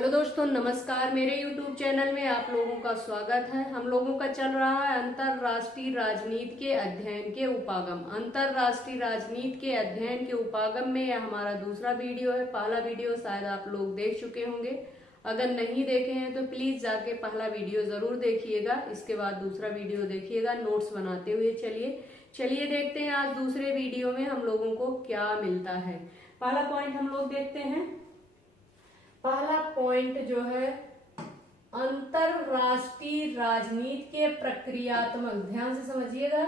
Hello दोस्तों, नमस्कार। मेरे YouTube चैनल में आप लोगों का स्वागत है। हम लोगों का चल रहा है अंतरराष्ट्रीय राजनीति के अध्ययन के उपागम। अंतरराष्ट्रीय राजनीति के अध्ययन के उपागम में यह हमारा दूसरा वीडियो है। पहला वीडियो शायद आप लोग देख चुके होंगे। अगर नहीं देखे हैं तो प्लीज जाके पहला वीडियो जरूर देखिएगा, इसके बाद दूसरा वीडियो देखिएगा नोट्स बनाते हुए। चलिए देखते हैं आज दूसरे वीडियो में हम लोगों को क्या मिलता है। पहला पॉइंट हम लोग देखते हैं। पहला पॉइंट जो है अंतरराष्ट्रीय राजनीति के प्रक्रियात्मक, ध्यान से समझिएगा।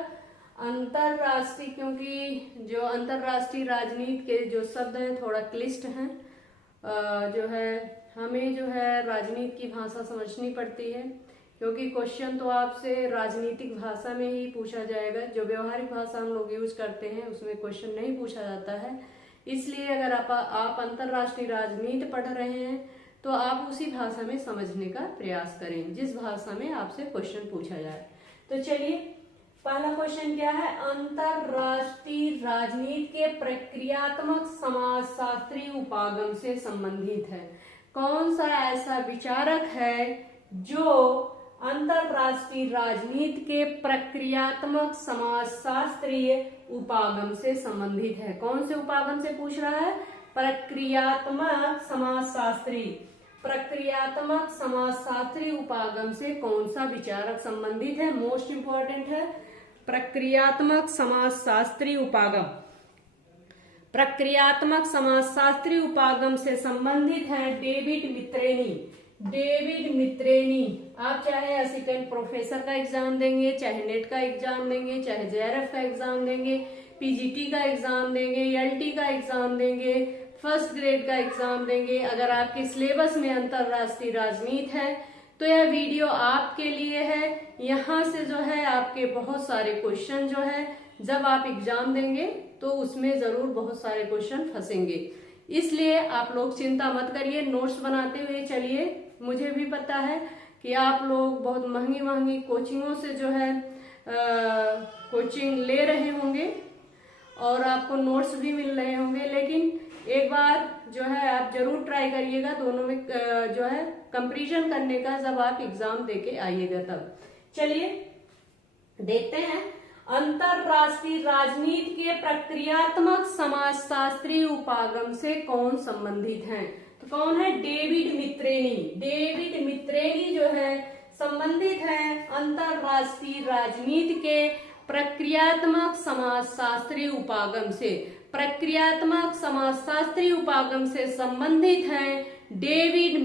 अंतरराष्ट्रीय, क्योंकि जो अंतरराष्ट्रीय राजनीति के जो शब्द हैं थोड़ा क्लिष्ट हैं, जो है हमें जो है राजनीति की भाषा समझनी पड़ती है, क्योंकि क्वेश्चन तो आपसे राजनीतिक भाषा में ही पूछा जाएगा। जो व्यवहारिक भाषा हम लोग यूज करते हैं उसमें क्वेश्चन नहीं पूछा जाता है। इसलिए अगर आप अंतरराष्ट्रीय राजनीति पढ़ रहे हैं तो आप उसी भाषा में समझने का प्रयास करें जिस भाषा में आपसे क्वेश्चन पूछा जाए। तो चलिए, पहला क्वेश्चन क्या है? अंतरराष्ट्रीय राजनीति के प्रक्रियात्मक समाजशास्त्रीय उपागम से संबंधित है। कौन सा ऐसा विचारक है जो अंतरराष्ट्रीय राजनीति के प्रक्रियात्मक समाजशास्त्रीय उपागम से संबंधित है? कौन से उपागम से पूछ रहा है? प्रक्रियात्मक समाजशास्त्रीय उपागम से कौन सा विचारक संबंधित है? मोस्ट इंपॉर्टेंट है। प्रक्रियात्मक समाजशास्त्रीय उपागम, प्रक्रियात्मक समाजशास्त्रीय उपागम से संबंधित है डेविड मित्रेनी। आप चाहे असिस्टेंट प्रोफेसर का एग्जाम देंगे, चाहे नेट का एग्जाम देंगे, चाहे जेआरएफ का एग्जाम देंगे, पीजीटी का एग्जाम देंगे, एलटी का एग्जाम देंगे, फर्स्ट ग्रेड का एग्जाम देंगे, अगर आपके सिलेबस में अंतरराष्ट्रीय राजनीति है तो यह वीडियो आपके लिए है। यहाँ से जो है आपके बहुत सारे क्वेश्चन जो है जब आप एग्जाम देंगे तो उसमें जरूर बहुत सारे क्वेश्चन फंसेंगे। इसलिए आप लोग चिंता मत करिए, नोट्स बनाते हुए चलिए। मुझे भी पता है कि आप लोग बहुत महंगी कोचिंगों से जो है कोचिंग ले रहे होंगे और आपको नोट्स भी मिल रहे होंगे, लेकिन एक बार जो है आप जरूर ट्राई करिएगा दोनों में जो है कंपैरिजन करने का जब आप एग्जाम देके आइएगा तब। चलिए देखते हैं अंतरराष्ट्रीय राजनीति के प्रक्रियात्मक समाजशास्त्रीय उपागम से कौन संबंधित है। तो कौन है? डेविड मित्रेनी जो है संबंधित है अंतरराष्ट्रीय राजनीति के प्रक्रियात्मक समाजशास्त्रीय उपागम से। प्रक्रियात्मक समाजशास्त्रीय उपागम से संबंधित है डेविड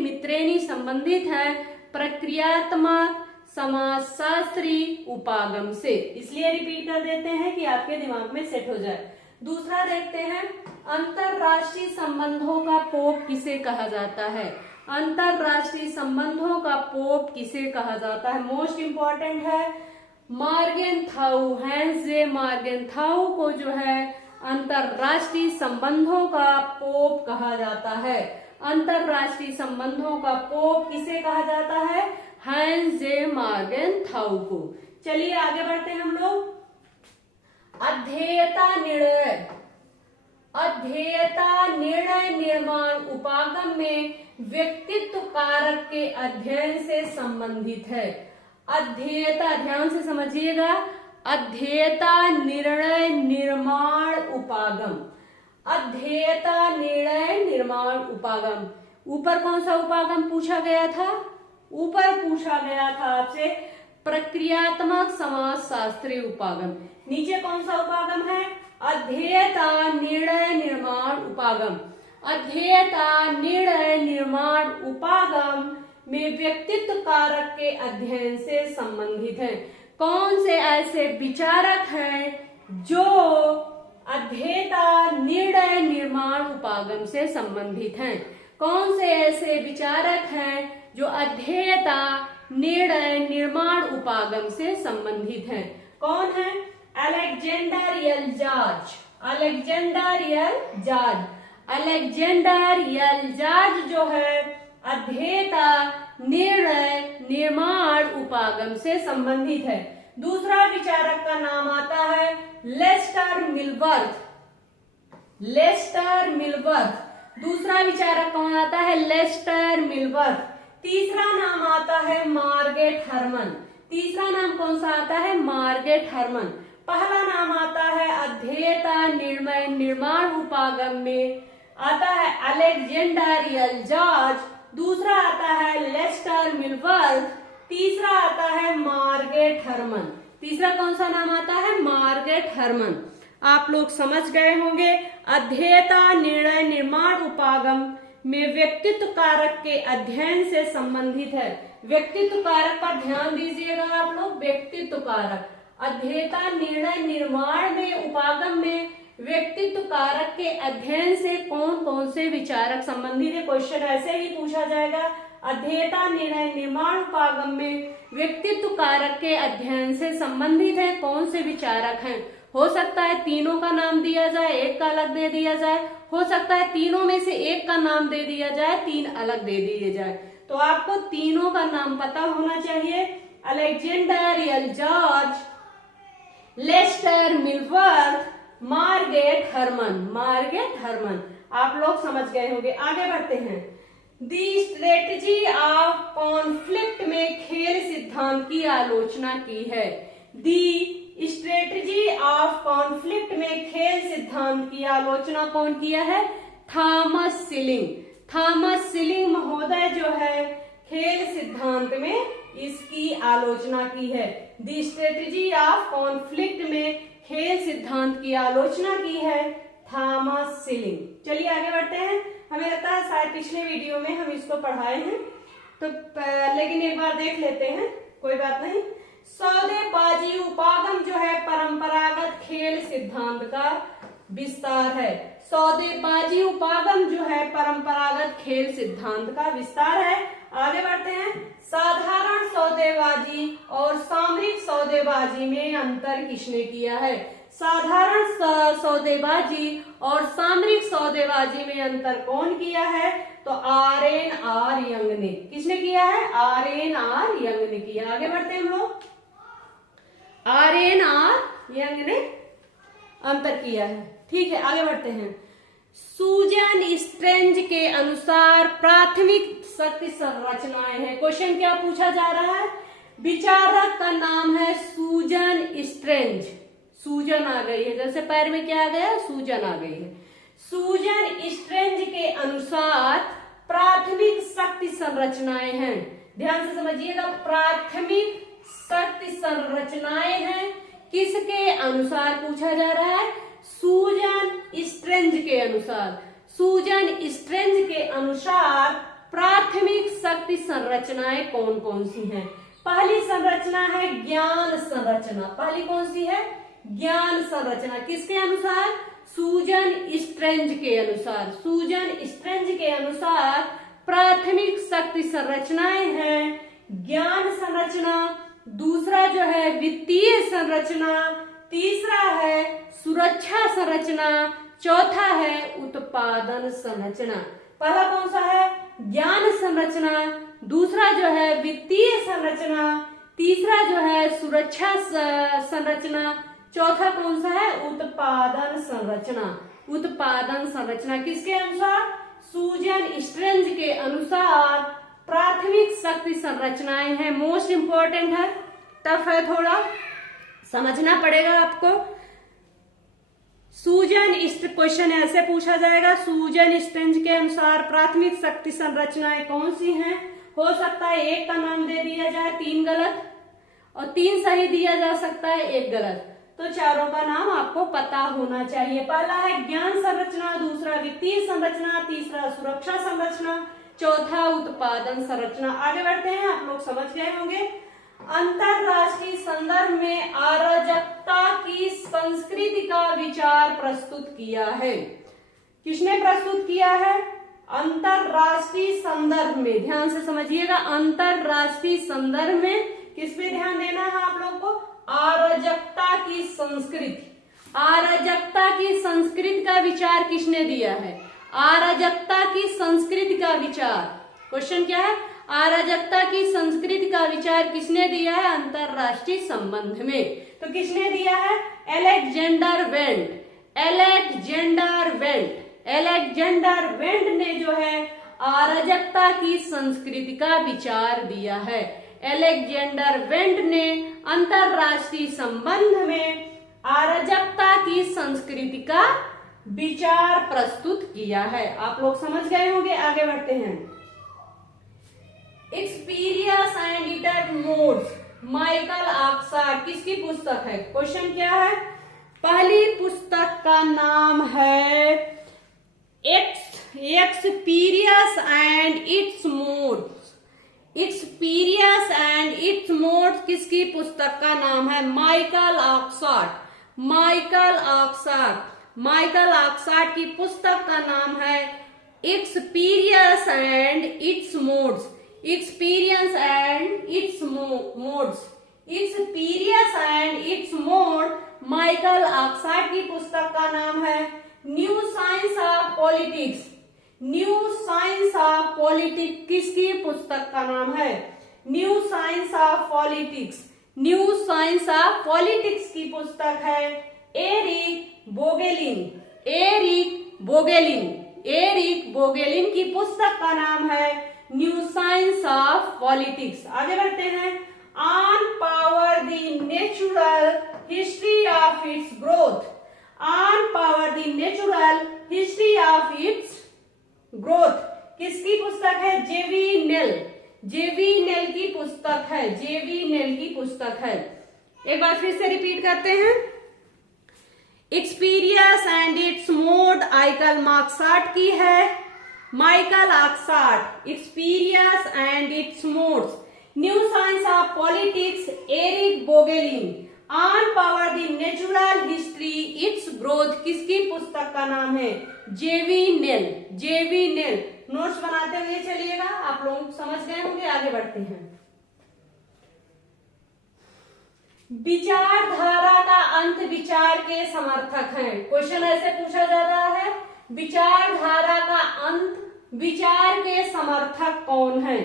मित्रेनी संबंधित है प्रक्रियात्मक समाजशास्त्रीय उपागम से। इसलिए रिपीट कर देते हैं कि आपके दिमाग में सेट हो जाए। दूसरा देखते हैं, अंतरराष्ट्रीय संबंधों का पोप किसे कहा जाता है? अंतरराष्ट्रीय संबंधों का पोप किसे कहा जाता है? मोस्ट इंपॉर्टेंट है मार्गेनथाउ। हैंस जे मार्गेनथाउ को जो है अंतरराष्ट्रीय संबंधों का पोप कहा जाता है। अंतरराष्ट्रीय संबंधों का पोप किसे कहा जाता है? हैंस जे मार्गेनथाउ को। चलिए आगे बढ़ते हैं हम लोग। अध्येयता निर्णय निर्माण उपागम में व्यक्तित्व कारक के अध्ययन से संबंधित है। अध्येयता, ध्यान से समझिएगा, अध्येयता निर्णय निर्माण उपागम, अध्येयता निर्णय निर्माण उपागम। ऊपर कौन सा उपागम पूछा गया था? ऊपर पूछा गया था आपसे प्रक्रियात्मक समाजशास्त्रीय उपागम। नीचे कौन सा उपागम है? अध्येयता निर्णय निर्माण उपागम। अध्येयता निर्णय निर्माण उपागम में व्यक्तित्व कारक के अध्ययन से संबंधित है। कौन से ऐसे विचारक हैं जो अध्येयता निर्णय निर्माण उपागम से संबंधित हैं? कौन से ऐसे विचारक हैं जो अध्येयता निर्णय निर्माण उपागम से संबंधित हैं? कौन है? अलेक्जेंडर एल जॉर्ज जो है अध्येयता निर्णय निर्माण उपागम से संबंधित है। दूसरा विचारक का नाम आता है लेस्टर मिलवर्थ। दूसरा विचारक कौन आता है? लेस्टर मिलवर्थ। तीसरा नाम आता है मार्गेट हर्मन। तीसरा नाम कौन सा आता है? Margaret Hermann. पहला नाम आता है अध्येता निर्णय निर्माण उपागम में आता है अलेक्जेंडर यल जॉर्ज। दूसरा आता है लेस्टर मिलवर्थ। तीसरा आता है मार्गेट हर्मन। तीसरा कौन सा नाम आता है? Margaret Hermann. आप लोग समझ गए होंगे। अध्येता निर्णय निर्माण उपागम में व्यक्तित्व कारक के अध्ययन से संबंधित है। व्यक्तित्व कारक पर ध्यान दीजिएगा आप लोग। व्यक्तित्व कारक अध्येता निर्णय निर्माण में उपागम में व्यक्तित्व कारक के अध्ययन से कौन कौन से विचारक संबंधित है? क्वेश्चन ऐसे ही पूछा जाएगा। अध्येता निर्णय निर्माण उपागम में व्यक्तित्व कारक के अध्ययन से संबंधित है कौन से विचारक हैं? हो सकता है तीनों का नाम दिया जाए, एक का अलग दे दिया जाए। हो सकता है तीनों में से एक का नाम दे दिया जाए, तीन अलग दे दिए जाए। तो आपको तीनों का नाम पता होना चाहिए। Alexander L George, Lester Milbrath, Margaret Hermann. Margaret Hermann आप लोग समझ गए होंगे। आगे बढ़ते हैं। दी स्ट्रेटजी ऑफ कॉन्फ्लिक्ट में खेल सिद्धांत की आलोचना की है। दी स्ट्रेटजी ऑफ कॉन्फ्लिक्ट में खेल सिद्धांत की आलोचना कौन किया है? Thomas ceiling. थॉमस सिलिंग महोदय जो है खेल सिद्धांत में इसकी आलोचना की है। दी स्ट्रेटजी ऑफ कॉन्फ्लिक्ट में खेल सिद्धांत की आलोचना की है थॉमस सिलिंग। चलिए आगे बढ़ते हैं। हमें लगता है शायद पिछले वीडियो में हम इसको पढ़ाए हैं, तो लेकिन एक बार देख लेते हैं, कोई बात नहीं। सौदेबाजी उपागम जो है परंपरागत खेल सिद्धांत का विस्तार है। सौदेबाजी उपागम जो है परंपरागत खेल सिद्धांत का विस्तार है। आगे बढ़ते हैं। साधारण सौदेबाजी और सामरिक सौदेबाजी में अंतर किसने किया है? साधारण सौदेबाजी और सामरिक सौदेबाजी में अंतर कौन किया है? तो RNR यंग ने। किसने किया है? RNR यंग ने किया। आगे बढ़ते हैं हम लोग। RNR यंग ने अंतर किया है। ठीक है, आगे बढ़ते हैं। सूजन स्ट्रेंज के अनुसार प्राथमिक शक्ति संरचनाएं हैं। क्वेश्चन क्या पूछा जा रहा है? विचारक का नाम है सूजन स्ट्रेंज। सूजन आ गई है, जैसे पैर में क्या आ गया? सूजन आ गई है। सूजन स्ट्रेंज के अनुसार प्राथमिक शक्ति संरचनाएं हैं। ध्यान से समझिएगा। प्राथमिक शक्ति संरचनाएं हैं किसके अनुसार पूछा जा रहा है? सूजन स्ट्रेंज के अनुसार। सूजन स्ट्रेंज के अनुसार प्राथमिक शक्ति संरचनाएं कौन कौन सी हैं? पहली संरचना है ज्ञान संरचना। पहली कौन सी है? ज्ञान संरचना। किसके अनुसार? सूजन स्ट्रेंज के अनुसार। सूजन स्ट्रेंज के अनुसार प्राथमिक शक्ति संरचनाएं हैं ज्ञान संरचना। दूसरा जो है वित्तीय संरचना। तीसरा है सुरक्षा संरचना। चौथा है उत्पादन संरचना। पहला कौन सा है? ज्ञान संरचना। दूसरा जो है वित्तीय संरचना। तीसरा जो है सुरक्षा संरचना। चौथा कौन सा है? उत्पादन संरचना। उत्पादन संरचना किसके अनुसार? सूजन स्ट्रेंज के अनुसार प्राथमिक शक्ति संरचनाएं हैं। मोस्ट इंपॉर्टेंट है, टफ है, थोड़ा समझना पड़ेगा आपको। सूजन क्वेश्चन ऐसे पूछा जाएगा। सूजन स्ट्रेंज के अनुसार प्राथमिक शक्ति संरचनाएं कौन सी हैं? हो सकता है एक का नाम दे दिया जाए, 3 गलत, और 3 सही दिया जा सकता है, 1 गलत। तो चारों का नाम आपको पता होना चाहिए। पहला है ज्ञान संरचना, दूसरा वित्तीय संरचना, तीसरा सुरक्षा संरचना, चौथा उत्पादन संरचना। आगे बढ़ते हैं। आप लोग समझ गए होंगे। अंतरराष्ट्रीय संदर्भ में अराजकता की संस्कृति का विचार प्रस्तुत किया है। किसने प्रस्तुत किया है? अंतरराष्ट्रीय संदर्भ में। ध्यान से समझिएगा। अंतरराष्ट्रीय संदर्भ में किस पे ध्यान देना है आप लोग को? अराजकता की संस्कृति। अराजकता की संस्कृति का विचार किसने दिया है? अराजकता की संस्कृति का विचार। क्वेश्चन क्या है? अराजकता की संस्कृति का विचार किसने दिया है अंतरराष्ट्रीय संबंध में? तो किसने दिया है? Alexander Wendt. Alexander Wendt. Alexander Wendt ने जो है अराजकता की संस्कृति का विचार दिया है। अलेक्जेंडर वेंड ने अंतरराष्ट्रीय संबंध में अराजकता की संस्कृति का विचार प्रस्तुत किया है। आप लोग समझ गए होंगे, आगे बढ़ते हैं। Experience and hitter modes, Michael Oxford किसकी पुस्तक है? क्वेश्चन क्या है? पहली पुस्तक का नाम है experience and its modes. Experience and its modes किसकी पुस्तक का नाम है? Michael Oxford. माइकल ऑक्सफोर्ड की पुस्तक का नाम है experience and its modes. Experience and its modes, experience and its modes Michael Oakeshott की पुस्तक का नाम है। New science of politics, new science of politics किसकी पुस्तक का नाम है? New science of politics. New science of politics की पुस्तक है एरिक बोगेलिन। एरिक बोगेलिन की पुस्तक का नाम है न्यू साइंस ऑफ पॉलिटिक्स। आगे बढ़ते हैं। On power the natural history of its growth, on power the natural history of its growth किसकी पुस्तक है? जेवी नेल की पुस्तक है। जेवी नेल की पुस्तक है। एक बार फिर से रिपीट करते हैं। Experience and its modes Michael Oakeshott की है। Michael Oakeshott, experience and its modes. New science of politics Eric Voegelin. On power the natural history its growth किसकी पुस्तक का नाम है? जेवी नेल। नोट्स बनाते हुए चलिएगा, आप लोग समझ गए होंगे। आगे बढ़ते हैं। विचारधारा का अंत विचार के समर्थक हैं। क्वेश्चन ऐसे पूछा जाता है, विचारधारा का अंत विचार के समर्थक कौन है?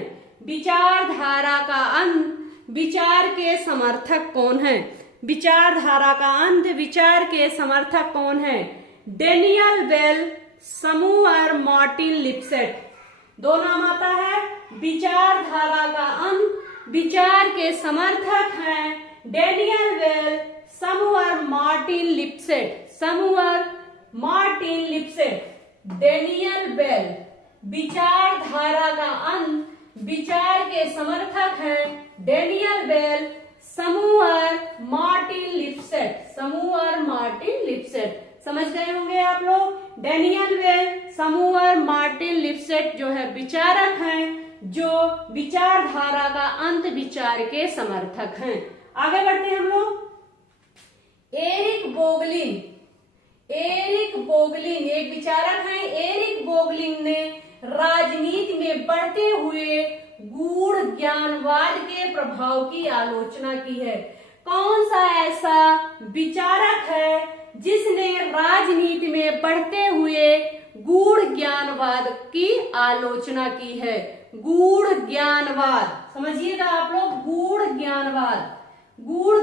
विचारधारा का अंत विचार के समर्थक कौन है? विचारधारा का अंत विचार के समर्थक कौन है? Daniel Bell, Seymour, Martin Lipset. दो नाम आता है। विचारधारा का अंत विचार के समर्थक हैं Daniel Bell, Seymour, Martin Lipset. Seymour, Martin Lipset. Daniel Bell विचारधारा का अंत विचार के समर्थक हैं Daniel Bell, Seymour, Martin Lipset. Seymour, Martin Lipset समझ गए होंगे आप लोग। Daniel Bell, Seymour, Martin Lipset जो है विचारक हैं, जो विचारधारा का अंत विचार के समर्थक हैं। आगे बढ़ते हैं हम लोग। एरिक बोगलिन एक विचारक हैं। एरिक बोगलिन ने राजनीति में बढ़ते हुए गूढ़ ज्ञानवाद के प्रभाव की आलोचना की है। कौन सा ऐसा विचारक है जिसने राजनीति में बढ़ते हुए गूढ़ ज्ञानवाद की आलोचना की है? गूढ़ ज्ञानवाद समझिएगा आप लोग। गूढ़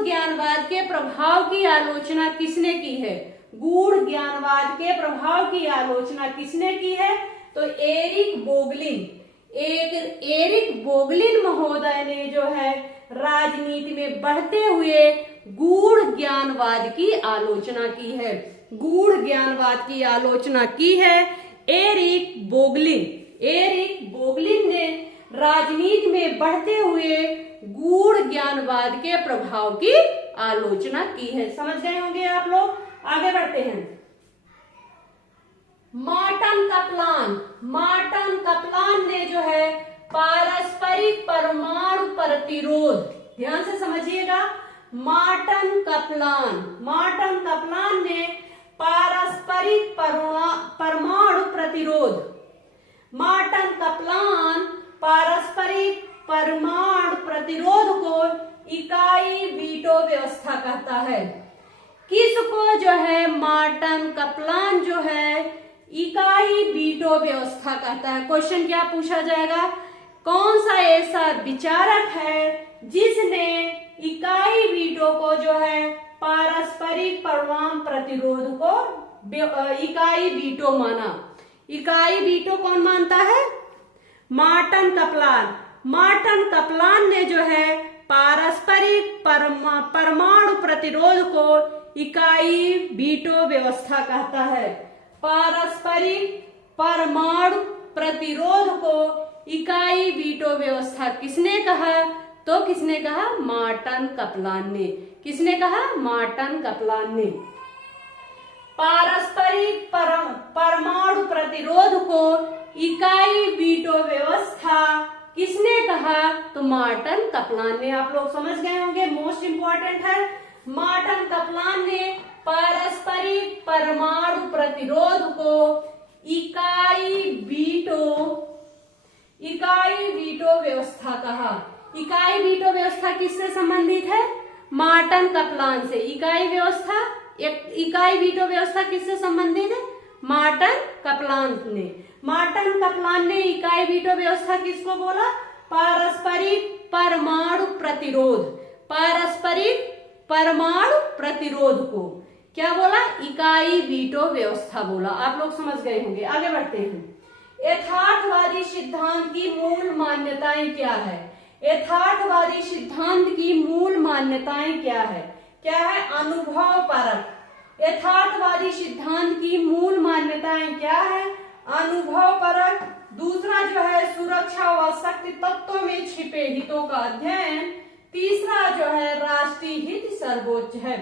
ज्ञानवाद के प्रभाव की आलोचना किसने की है? गूढ़ ज्ञानवाद के प्रभाव की आलोचना किसने की है? तो एरिक बोगलिन महोदय ने जो है राजनीति में बढ़ते हुए गूढ़ ज्ञानवाद की आलोचना की है। गूढ़ ज्ञानवाद की आलोचना की है एरिक बोगलिन ने राजनीति में बढ़ते हुए गूढ़ ज्ञानवाद के प्रभाव की आलोचना की है। समझ गए होंगे आप लोग। आगे बढ़ते हैं। मार्टन कपलान ने जो है पारस्परिक परमाणु प्रतिरोध, ध्यान से समझिएगा। मार्टन कपलान ने पारस्परिक परमाणु प्रतिरोध। मार्टन कपलान पारस्परिक परमाणु प्रतिरोध को इकाई वीटो व्यवस्था कहता है। किसको जो है मार्टन कपलान जो है इकाई वीटो व्यवस्था कहता है? क्वेश्चन क्या पूछा जाएगा? कौन सा ऐसा विचारक है जिसने इकाई वीटो को जो है पारस्परिक परमाणु प्रतिरोध को इकाई वीटो माना? इकाई वीटो कौन मानता है? Marton Kaplan. मार्टन कपलान ने जो है पारस्परिक परमाणु प्रतिरोध को इकाई वीटो व्यवस्था कहता है। पारस्परिक परमाणु प्रतिरोध को इकाई वीटो व्यवस्था किसने कहा? तो किसने कहा? मार्टन कपलान ने। किसने कहा? मार्टन कपलान ने। पारस्परिक परमाणु प्रतिरोध को इकाई वीटो व्यवस्था किसने कहा? तो मार्टन कपलान ने। आप लोग समझ गए होंगे, मोस्ट इंपॉर्टेंट है। मार्टन कपलान ने पारस्परिक परमाणु प्रतिरोध को इकाई वीटो व्यवस्था कहा। इकाई वीटो व्यवस्था किससे संबंधित है? मार्टन कपलान से। इकाई वीटो व्यवस्था किससे संबंधित है? मार्टन कपलान ने। मार्टन कपलान ने इकाई वीटो व्यवस्था किसको बोला? पारस्परिक परमाणु प्रतिरोध। पारस्परिक परमाणु प्रतिरोध को क्या बोला? इकाई वीटो व्यवस्था बोला। आप लोग समझ गए होंगे। आगे बढ़ते हैं। यथार्थवादी सिद्धांत की मूल मान्यताएं क्या है? यथार्थवादी सिद्धांत की मूल मान्यताएं क्या है? क्या है? अनुभव परक। यथार्थवादी सिद्धांत की मूल मान्यताएं क्या है? अनुभव परक। दूसरा जो है सुरक्षा व शक्ति तत्वों में छिपे हितों का अध्ययन। तीसरा जो है राष्ट्रीय हित सर्वोच्च है।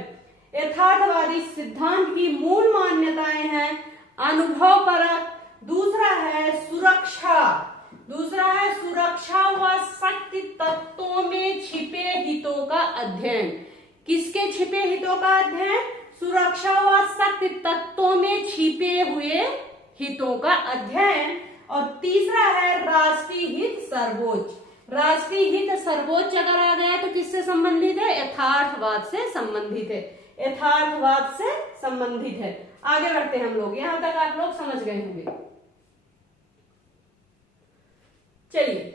यथार्थवादी सिद्धांत की मूल मान्यताएं हैं अनुभव परक, दूसरा है सुरक्षा व शक्ति तत्वों में छिपे हितों का अध्ययन। किसके छिपे हितों का अध्ययन? सुरक्षा व शक्ति तत्वों में छिपे हुए हितों का अध्ययन। और तीसरा है राष्ट्रीय हित सर्वोच्च। राष्ट्रीय हित सर्वोच्च अगर आ गया तो किससे संबंधित है? यथार्थवाद से संबंधित है। यथार्थवाद से संबंधित है। आगे बढ़ते हैं हम लोग। यहां तक आप लोग समझ गए होंगे। चलिए,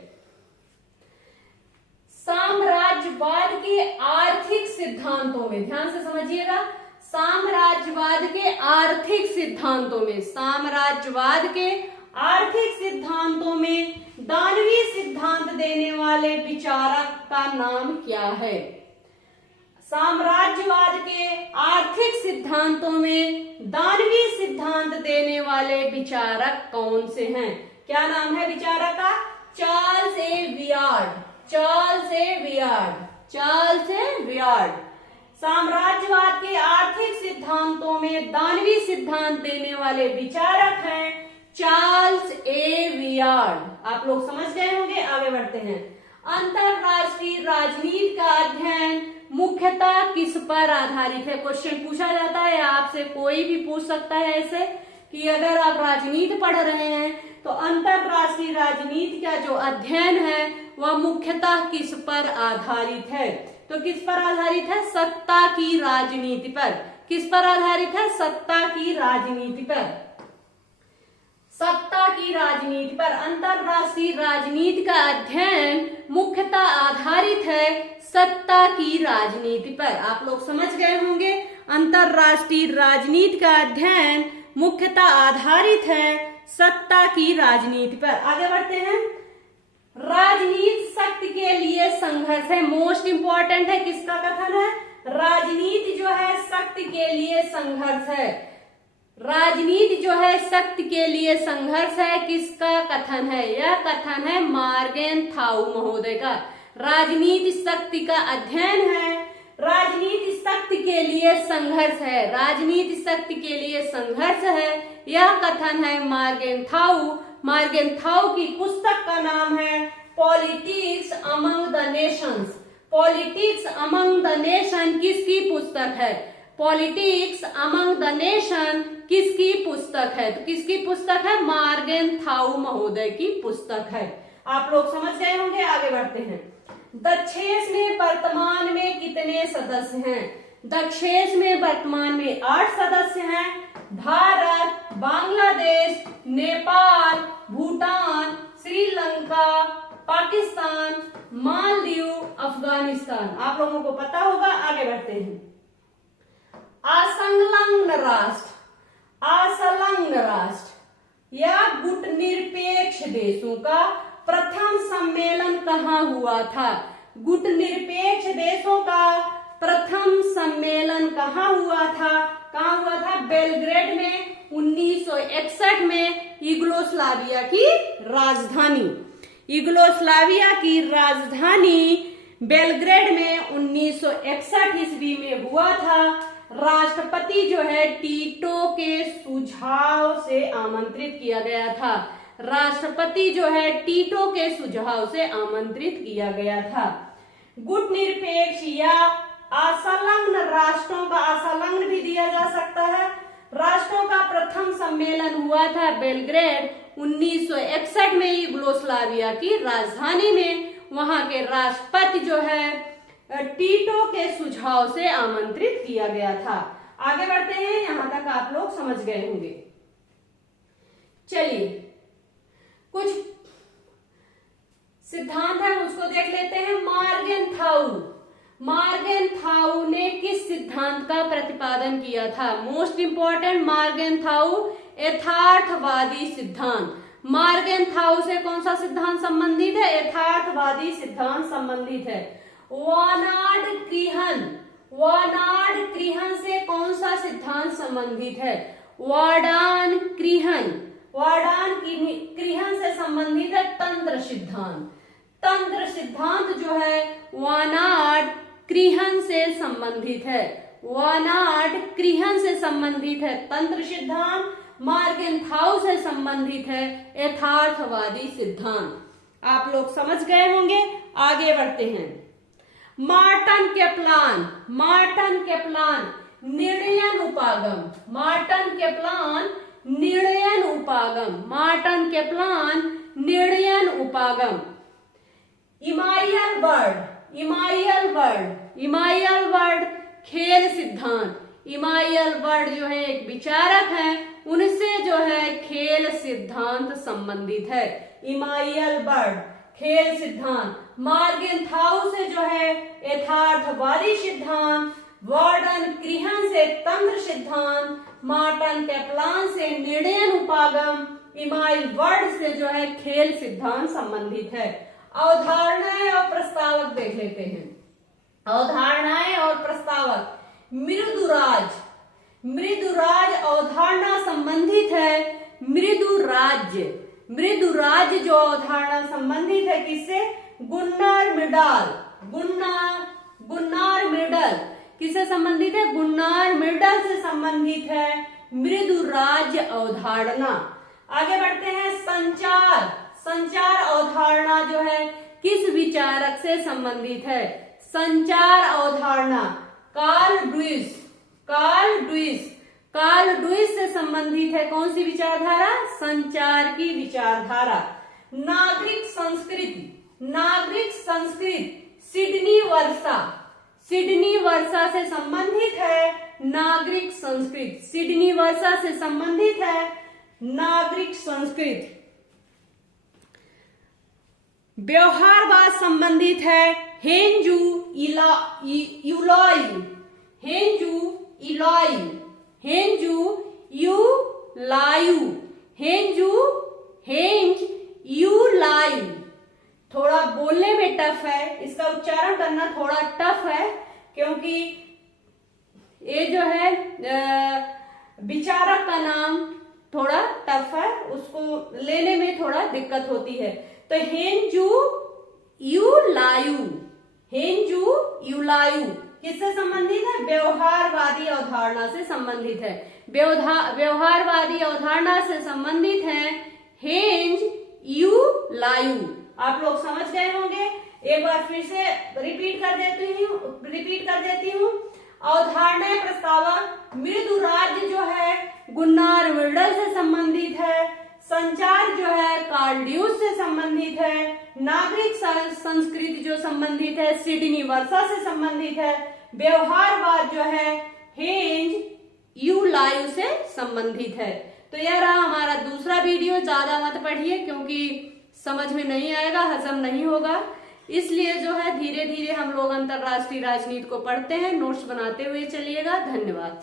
साम्राज्यवाद के आर्थिक सिद्धांतों में ध्यान से समझिएगा। साम्राज्यवाद के आर्थिक सिद्धांतों में, साम्राज्यवाद के आर्थिक सिद्धांतों में दानवीय सिद्धांत देने वाले विचारक का नाम क्या है? साम्राज्यवाद के आर्थिक सिद्धांतों में दानवीय सिद्धांत देने वाले विचारक कौन से हैं? क्या नाम है विचारक का? Charles A Beard. साम्राज्यवाद के आर्थिक सिद्धांतों में दानवीय सिद्धांत देने वाले विचारक हैं चार्ल्स ए वियार्ड। आप लोग समझ गए होंगे। आगे बढ़ते हैं। अंतरराष्ट्रीय राजनीति का अध्ययन मुख्यतः किस पर आधारित है? क्वेश्चन पूछा जाता है आपसे, कोई भी पूछ सकता है ऐसे कि अगर आप राजनीति पढ़ रहे हैं तो अंतरराष्ट्रीय राजनीति का जो अध्ययन है वह मुख्यतः किस पर आधारित है? तो किस पर आधारित है? सत्ता की राजनीति पर। किस पर आधारित है? सत्ता की राजनीति पर। सत्ता की राजनीति पर अंतरराष्ट्रीय राजनीति का अध्ययन मुख्यतः आधारित है सत्ता की राजनीति पर। आप लोग समझ गए होंगे। अंतरराष्ट्रीय राजनीति का अध्ययन मुख्यतः आधारित है सत्ता की राजनीति पर। आगे बढ़ते हैं। राजनीति शक्ति के लिए संघर्ष है। मोस्ट इंपॉर्टेंट है। किसका कथन है? राजनीति जो है शक्ति के लिए संघर्ष है। राजनीति जो है शक्ति के लिए संघर्ष है। किसका कथन है? यह कथन है मॉर्गेनथाउ महोदय का। राजनीति शक्ति का अध्ययन है। राजनीति शक्ति के लिए संघर्ष है। राजनीति शक्ति के लिए संघर्ष है। यह कथन है मॉर्गेनथाउ। मॉर्गेनथाउ की पुस्तक का नाम है politics among the Nations. Politics among the nation किसकी पुस्तक है? पॉलिटिक्स अमंग द नेशन किसकी पुस्तक है? तो किसकी पुस्तक है? मॉर्गेनथाउ महोदय की पुस्तक है। आप लोग समझ गए होंगे। आगे बढ़ते हैं। दक्षेश में वर्तमान में कितने सदस्य हैं? दक्षेश में वर्तमान में 8 सदस्य हैं। भारत, बांग्लादेश, नेपाल, भूटान, श्रीलंका, पाकिस्तान, मालदीव, अफगानिस्तान। आप लोगों को पता होगा। आगे बढ़ते हैं। असंलग्न राष्ट्र या गुटनिरपेक्ष देशों का प्रथम सम्मेलन कहाँ हुआ था? गुटनिरपेक्ष देशों का प्रथम सम्मेलन कहाँ हुआ था? कहाँ हुआ था? बेलग्रेड में 1961 में यूगोस्लाविया की राजधानी, यूगोस्लाविया की राजधानी बेलग्रेड में 1961 ईस्वी में हुआ था। राष्ट्रपति जो है टीटो के सुझाव से आमंत्रित किया गया था। राष्ट्रपति जो है टीटो के सुझाव से आमंत्रित किया गया था। गुटनिरपेक्ष या असंलग्न राष्ट्रों का, असंलग्न भी दिया जा सकता है, राष्ट्रों का प्रथम सम्मेलन हुआ था बेलग्रेड 1961 में यूगोस्लाविया की राजधानी में। वहां के राष्ट्रपति जो है टीटो के सुझाव से आमंत्रित किया गया था। आगे बढ़ते हैं, यहां तक आप लोग समझ गए होंगे। चलिए कुछ सिद्धांत है उसको देख लेते हैं। मार्गेनथाउ ने किस सिद्धांत का प्रतिपादन किया था? मोस्ट इंपॉर्टेंट, मार्गेनथाउ यथार्थवादी सिद्धांत। मार्गेनथाउ से कौन सा सिद्धांत संबंधित है? यथार्थवादी सिद्धांत संबंधित है। वार्नाड क्रिहन से कौन सा सिद्धांत संबंधित है? वार्डान क्रिहन से संबंधित है तंत्र सिद्धांत। तंत्र सिद्धांत जो है वार्नाड क्रिहन से संबंधित है। वार्नाड क्रिहन से संबंधित है तंत्र सिद्धांत। मार्गेनथाउ से संबंधित है यथार्थवादी सिद्धांत। आप लोग समझ गए होंगे। आगे बढ़ते हैं। मार्टन केप्लान निर्णयन उपागम। मार्टन केप्लान निर्णयन उपागम। इमाइयल वर्ड खेल सिद्धांत। इमाइयल वर्ड जो है एक विचारक है, उनसे जो है खेल सिद्धांत संबंधित है। इमाइयल वर्ड खेल सिद्धांत। मार्गेनथाउ से जो है यथार्थवादी सिद्धांत। वार्डन क्रिहन से तंत्र सिद्धांत। मार्टन केप्लान से निर्णयन उपागम। इमाइल वर्ड से जो है खेल सिद्धांत संबंधित है। अवधारणाएं और प्रस्तावक देख लेते हैं। अवधारणाएं और प्रस्तावक। मृदुराज अवधारणा संबंधित है मृदुराज जो अवधारणा संबंधित है किससे? गुन्नार मिर्डल किससे संबंधित है? गुन्नार मिर्डल से संबंधित है मृदुराज अवधारणा। आगे बढ़ते हैं। संचार अवधारणा जो है किस विचारक से संबंधित है? संचार अवधारणा कार्ल ड्यूइस से संबंधित है। कौन सी विचारधारा? संचार की विचारधारा। नागरिक संस्कृति सिडनी वर्षा से संबंधित है नागरिक संस्कृति। सिडनी वर्षा से संबंधित है नागरिक संस्कृति। व्यवहारवाद संबंधित है हेंजू यूलायू। थोड़ा बोलने में टफ है, इसका उच्चारण करना थोड़ा टफ है, क्योंकि ये जो है विचारक का नाम थोड़ा टफ है, उसको लेने में थोड़ा दिक्कत होती है। तो हेंजू यूलायू किससे संबंधित है? व्यवहारवादी अवधारणा से संबंधित है। व्यवहारवादी अवधारणा से संबंधित है हेंज यूलायू। आप लोग समझ गए होंगे। एक बार फिर से रिपीट कर देती हूँ। अवधारणा प्रस्तावक मृदुराज जो है गुन्नार मिर्डल से संबंधित है। संचार जो है कार्ल ड्यूइस से संबंधित है। नागरिक संस्कृति जो संबंधित है सिडनी वर्षा से संबंधित है। व्यवहारवाद जो है हेंज यूलायू से संबंधित है। तो यह रहा हमारा दूसरा वीडियो। ज्यादा मत पढ़िए क्योंकि समझ में नहीं आएगा, हजम नहीं होगा, इसलिए जो है धीरे धीरे हम लोग अंतरराष्ट्रीय राजनीति को पढ़ते हैं। नोट्स बनाते हुए चलिएगा। धन्यवाद।